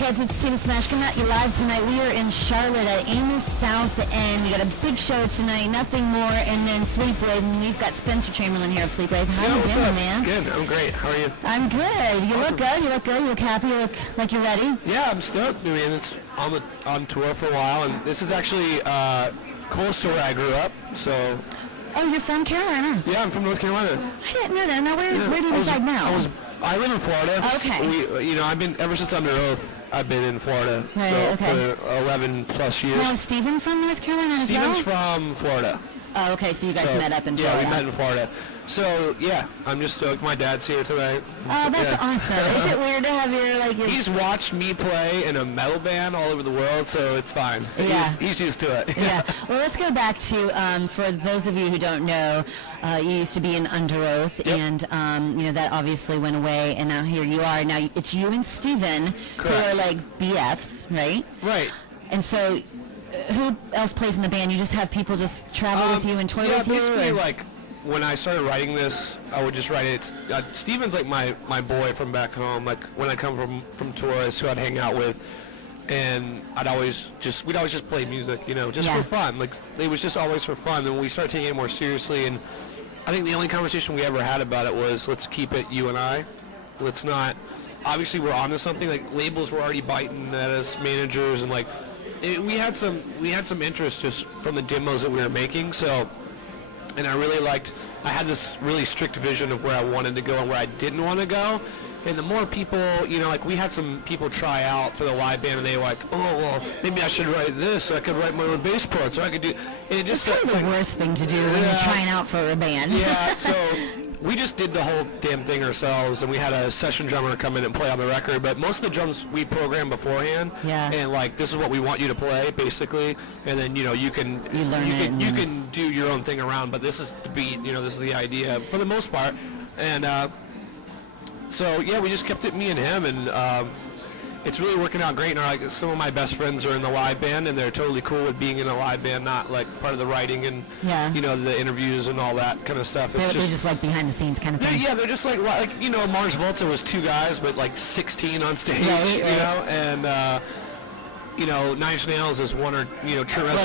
Rockheads, it's Tina Smash coming at you live tonight. We are in Charlotte at Amos South End. We got a big show tonight, Nothing More, and then Sleepwave. And we've got Spencer Chamberlain here of Sleepwave. How you doing, man? Good, I'm great. How are you? I'm good. You look good. You look good. You look happy. You look like you're ready. Yeah, I'm stoked. I mean, it's on tour for a while, and this is actually close to where I grew up. So. Oh, you're from Carolina? Yeah, I'm from North Carolina. I didn't know that. Now, where do you reside now? I live in Florida. Okay. I've been ever since Under Oath. I've been in Florida for 11 plus years. Now, is Steven from North Carolina as well? Steven's from Florida. Oh, okay. So you guys met up in Florida. Yeah, we met in Florida. So yeah, I'm just stoked. My dad's here tonight. Oh, that's awesome. Is it weird to have your He's watched me play in a metal band all over the world, so it's fine. Yeah. He's used to it. Yeah. Well, let's go back to, for those of you who don't know, you used to be in Under Oath, and that obviously went away, and now here you are. Now it's you and Steven who are like BFs, right? Right. And so, who else plays in the band? You just have people just travel with you and tour with you? Yeah, basically like when I started writing this, I would just write it. Steven's like my boy from back home. Like when I come from tours, who I'd hang out with, and we'd always just play music, just for fun. Like it was just always for fun. And we started taking it more seriously, and I think the only conversation we ever had about it was, let's keep it you and I. Let's not. Obviously, we're onto something. Like labels were already biting at us, managers, and like we had some interest just from the demos that we were making. So. And I had this really strict vision of where I wanted to go and where I didn't want to go. And the more people, we had some people try out for the live band, and they were like, oh, well, maybe I should write this, or I could write my own bass parts, or I could do, and it just... It's kind of the worst thing to do when you're trying out for a band. Yeah, so we just did the whole damn thing ourselves, and we had a session drummer come in and play on the record, but most of the drums we programmed beforehand, and this is what we want you to play, basically, and then, you can do your own thing around, but this is the beat, this is the idea, for the most part, and, so yeah, we just kept it me and him, and it's really working out great. And some of my best friends are in the live band, and they're totally cool with being in a live band, not like part of the writing and the interviews and all that kind of stuff. They're just like behind the scenes kind of thing. Yeah, they're just like Mars Volta was 2 guys, but like 16 on stage, and. 9 Inch Nails is one, or Trent Reznor,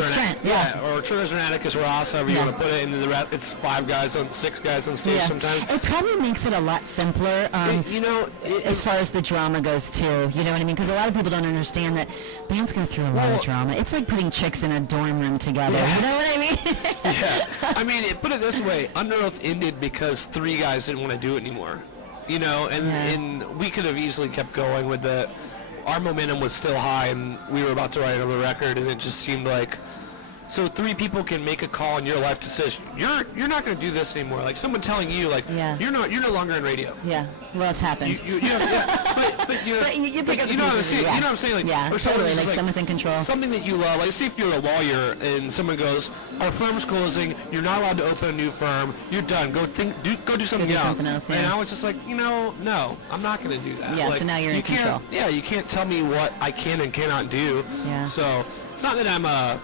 or Trent Reznor, Atticus Ross, however you want to put it. And it's 6 guys on stage sometimes. It probably makes it a lot simpler, as far as the drama goes too. You know what I mean? Because a lot of people don't understand that bands go through a lot of drama. It's like putting chicks in a dorm room together. You know what I mean? Yeah. I mean, put it this way: Under Oath ended because 3 guys didn't want to do it anymore. And we could have easily kept going with the. Our momentum was still high, and we were about to write another record, and it just seemed like, so 3 people can make a call in your life that says you're not going to do this anymore. Like someone telling you, you're no longer in radio. Yeah, well, it's happened. But you pick up the pieces. You know what I'm saying? Like, totally. Like someone's in control. Something that you love. Like, say if you're a lawyer and someone goes, our firm's closing. You're not allowed to open a new firm. You're done. Go do something else. And I was just like, no, I'm not going to do that. Yeah. So now you're in control. Yeah, you can't tell me what I can and cannot do. Yeah. So it's not that I'm a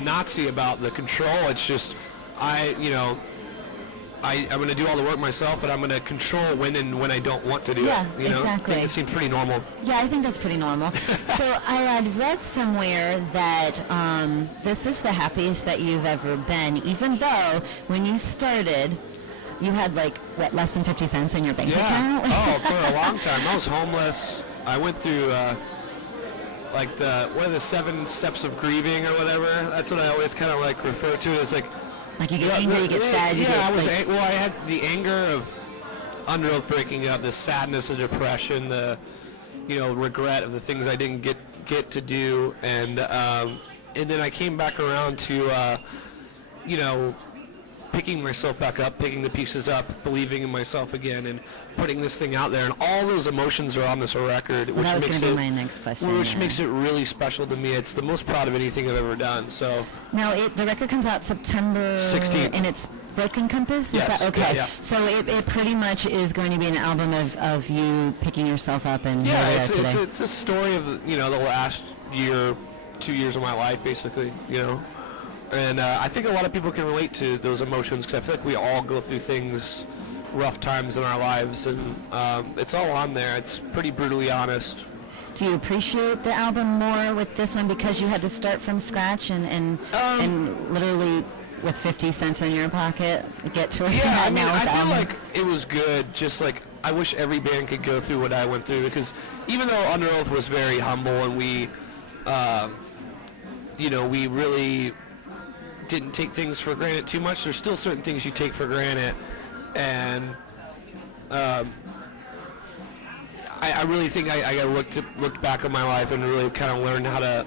Nazi about the control. It's just I'm going to do all the work myself, but I'm going to control when I don't want to do it. Yeah, exactly. I think it seems pretty normal. Yeah, I think that's pretty normal. So I had read somewhere that this is the happiest that you've ever been, even though when you started, you had less than 50 cents in your bank account? For a long time. I was homeless. I went through what are the 7 steps of grieving or whatever. That's what I always kind of refer to it as like you get angry, you get sad. I had the anger of Under Oath breaking up, the sadness, the depression, the regret of the things I didn't get to do, and then I came back around to picking myself back up, picking the pieces up, believing in myself again, and putting this thing out there. And all those emotions are on this record, which that was going to be my next question. Which makes it really special to me. It's the most proud of anything I've ever done. So now the record comes out September 16th, and it's Broken Compass. Yes. Okay. Yeah. So it pretty much is going to be an album of you picking yourself up and where we are today. It's a story of the last 2 years of my life, basically. And I think a lot of people can relate to those emotions, because I feel like we all go through things, rough times in our lives, and it's all on there. It's pretty brutally honest. Do you appreciate the album more with this one because you had to start from scratch and literally with 50 cents in your pocket get to where you're at now with the I feel album? like it was good. Just like I wish every band could go through what I went through, because even though Under Oath was very humble and we, we really didn't take things for granted too much. There's still certain things you take for granted, and I really think I looked back on my life and really kind of learned how to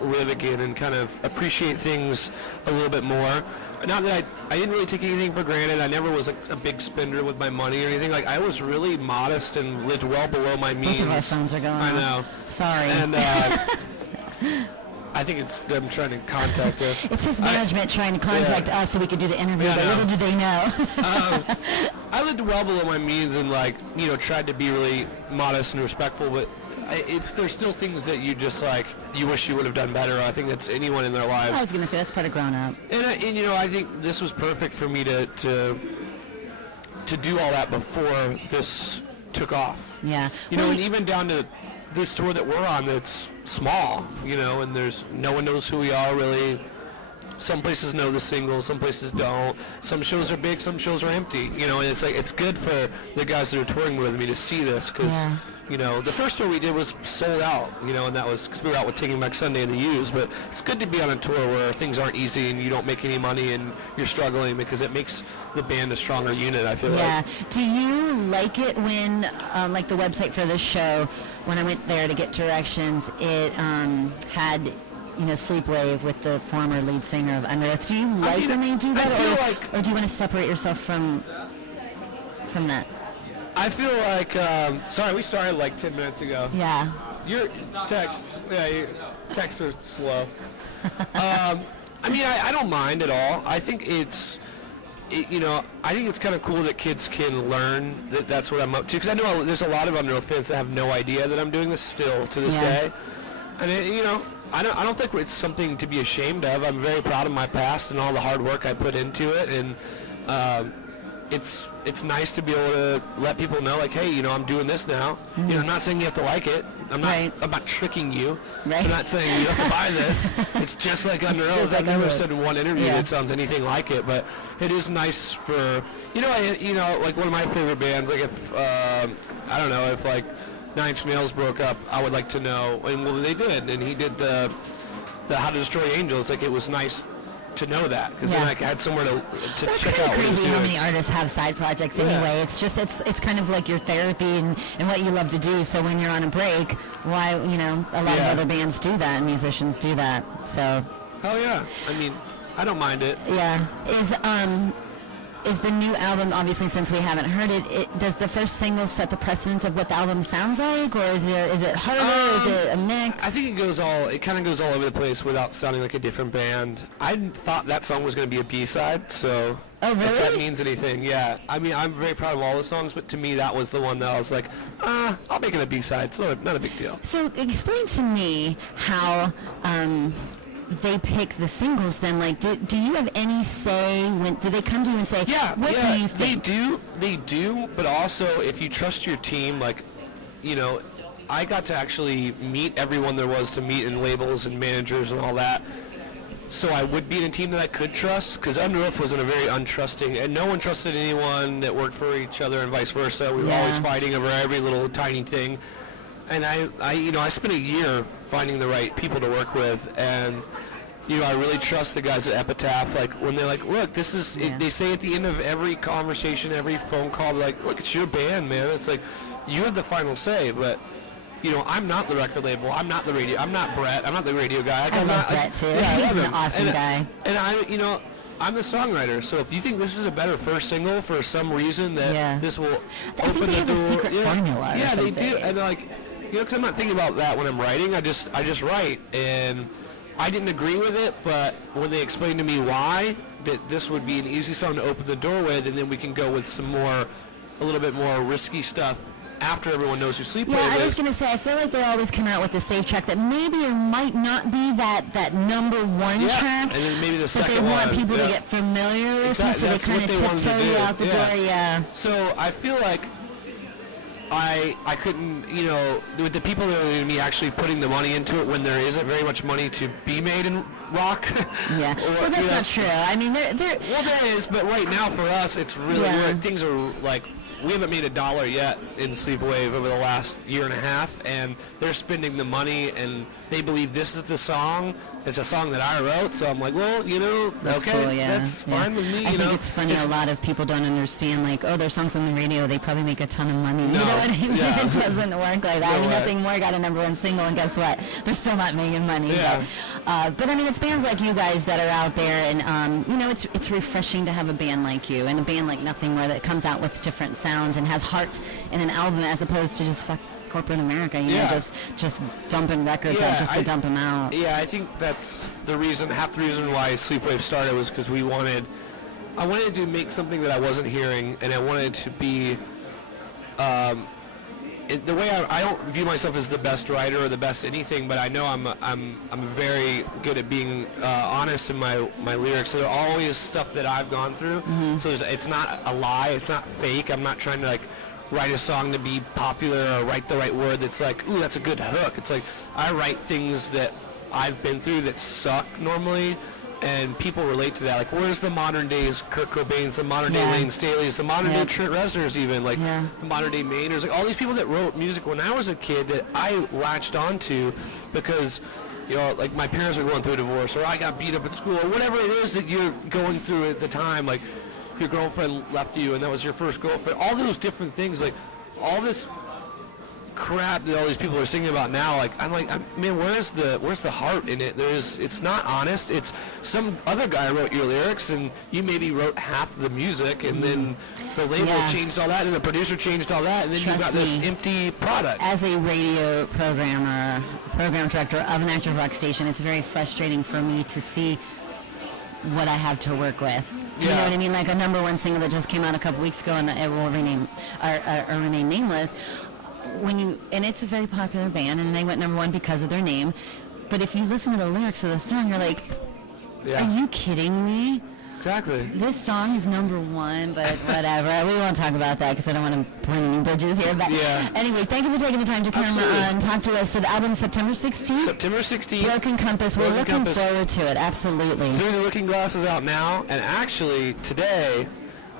live again and kind of appreciate things a little bit more. Not that I didn't really take anything for granted. I never was a big spender with my money or anything. Like, I was really modest and lived well below my means. Both of our phones are going I off. know. Sorry. And I think it's them trying to contact us. It's his management trying to contact us so we could do the interview, but little do they know. I lived well below my means and, tried to be really modest and respectful, but there's still things that you just, you wish you would have done better. I think that's anyone in their lives. I was going to say, that's part of grown up. And I think this was perfect for me to do all that before this took off. Yeah. And even down to this tour that we're on that's small, and there's no one knows who we are really. Some places know the singles, some places don't. Some shows are big, some shows are empty. And it's good for the guys that are touring with me to see this, because the first tour we did was sold out, and that was because we were out with Taking Back Sunday and the Used. But it's good to be on a tour where things aren't easy and you don't make any money and you're struggling, because it makes the band a stronger unit, I feel like. Yeah. Do you like it when, the website for this show, when I went there to get directions, it had Sleepwave with the former lead singer of Under Oath. Do you like when they do that, or do you want to separate yourself from that? I feel like, sorry, we started 10 minutes ago. Yeah. Your texts are slow. I don't mind at all. I think I think it's kind of cool that kids can learn that that's what I'm up to, because I know there's a lot of Under Oath fans that have no idea that I'm doing this still to this day. And I don't think it's something to be ashamed of. I'm very proud of my past and all the hard work I put into it, and it's nice to be able to let people know, hey, I'm doing this now. Mm-hmm. I'm not saying you have to like it. I'm not tricking you. Right. I'm not saying you have to buy this. It's just like Under Oath. I've never said in one interview that sounds anything like it, but it is nice for one of my favorite bands. If Nine Inch Nails broke up, I would like to know, and well, they did, and he did the How to Destroy Angels. It was nice to know that, because then I had somewhere to check out what he was crazy doing. how many artists have side projects anyway. It's just it's kind of like your therapy and what you love to do. So when you're on a break, why a lot of other bands do that and musicians do that. So. Oh yeah, I don't mind it. Yeah. Is the new album, obviously since we haven't heard it, does the first single set the precedence of what the album sounds like, or is it harder? Is it a mix? I think it kind of goes all over the place without sounding like a different band. I thought that song was going to be a B-side, so oh, really? If that means anything, yeah. I'm very proud of all the songs, but to me that was the one that I was like, I'll make it a B-side. It's not a big deal. So explain to me how they pick the singles then. Do you have any say when do they come to you and say, what do you think? They do, but also if you trust your team, I got to actually meet everyone there was to meet in labels and managers and all that, so I would be in a team that I could trust, because Under Oath was in a very untrusting, and no one trusted anyone that worked for each other and vice versa. We were always fighting over every little tiny thing, and I spent a year finding the right people to work with, and I really trust the guys at Epitaph. When they're look, this is they say at the end of every conversation, every phone call, look, it's your band, man. It's you have the final say, but I'm not the record label. I'm not the radio. I'm not Brett. I'm not the radio guy. I love Brett too. He's an awesome guy. And I'm the songwriter. So if you think this is a better first single for some reason that this will open the door, they have a secret formula. Or something. They do. And because I'm not thinking about that when I'm writing. I just write, and I didn't agree with it, but when they explained to me why, that this would be an easy song to open the door with, and then we can go with a little bit more risky stuff after everyone knows who Sleepwave is. Yeah, I was going to say, I feel like they always come out with the safe track that maybe or might not be that number one track, and then maybe the second one. But they want people to get familiar with you, so they kind of tiptoe you out the door. Yeah. So I feel like I couldn't, with the people that are me actually putting the money into it when there isn't very much money to be made in rock. Yeah. Well, that's not true. I mean, there. Well, there is, but right now for us, it's really things are like. We haven't made $1 yet in Sleepwave over the last year and a half, and they're spending the money, and they believe this is the song. It's a song that I wrote, so I'm like, well, That's okay, cool, yeah. that's fine with me. I think it's funny. A lot of people don't understand, like, oh, their songs on the radio, they probably make a ton of money. No, you know what I mean? yeah. It doesn't work like that. No I mean, way. Nothing More got a #1 single, and guess what? They're still not making money. Yeah. But I mean, it's bands like you guys that are out there, and it's refreshing to have a band like you and a band like Nothing More that comes out with different sounds and has heart in an album as opposed to just corporate America, just dumping records out just to dump them out. Yeah, I think that's half the reason why Sleepwave started was because I wanted to make something that I wasn't hearing, and I wanted to be, the way I don't view myself as the best writer or the best anything, but I know I'm very good at being honest in my lyrics. So they're always stuff that I've gone through. Mm-hmm. So it's not a lie, it's not fake. I'm not trying to write a song to be popular or write the right word that's like, ooh, that's a good hook. It's like I write things that I've been through that suck normally, and people relate to that. Like, where's the modern days Kurt Cobain's, the modern day Lane Staley's, the modern day Trent Reznor's, even the modern day Maynard's, like all these people that wrote music when I was a kid that I latched onto because like my parents were going through a divorce, or I got beat up at school, or whatever it is that you're going through at the time, like your girlfriend left you and that was your first girlfriend, all those different things, like all this crap that all these people are singing about now, man, where's the heart in it? It's not honest. It's some other guy wrote your lyrics and you maybe wrote half the music, and then the label changed all that and the producer changed all that, and then you got this empty product. As a radio program director of an active rock station, it's very frustrating for me to see what I have to work with. You know what I mean? Like a #1 single that just came out a couple weeks ago, and it will remain nameless. And it's a very popular band, and they went #1 because of their name. But if you listen to the lyrics of the song, you're like, are you kidding me? Exactly. This song is #1, but whatever. We won't talk about that because I don't want to burn any bridges here. But anyway, thank you for taking the time to come and talk to us. So the album September 16th? September 16th. Broken Compass. We're looking forward to it. Absolutely. Through the Looking Glass is out now, and actually today,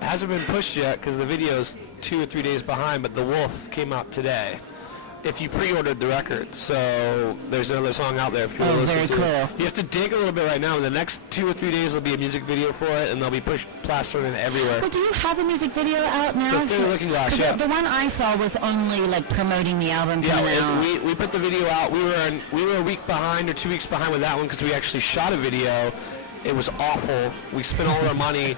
it hasn't been pushed yet because the video's 2 or 3 days behind, but The Wolf came out today. If you pre-ordered the record, so there's another song out there if you want to listen to it. You have to dig a little bit right now. In the next 2 or 3 days, there'll be a music video for it, and they'll be plastered in everywhere. Well, do you have a music video out now? Through the Looking Glass, the one I saw was only promoting the album. We put the video out. We were a week behind or 2 weeks behind with that one because we actually shot a video. It was awful. We spent all our money.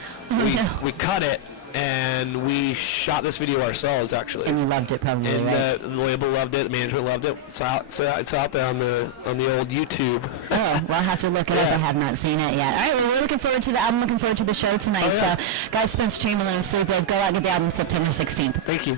We cut it. And we shot this video ourselves, actually. And you loved it, probably, and, right? The label loved it. The management loved it. It's out there on the old YouTube. Oh, well, I'll have to look it up. I have not seen it yet. All right, well, we're looking forward to the album. Looking forward to the show tonight. So, guys, Spencer of Sleepwave, go out and get the album September 16th. Thank you.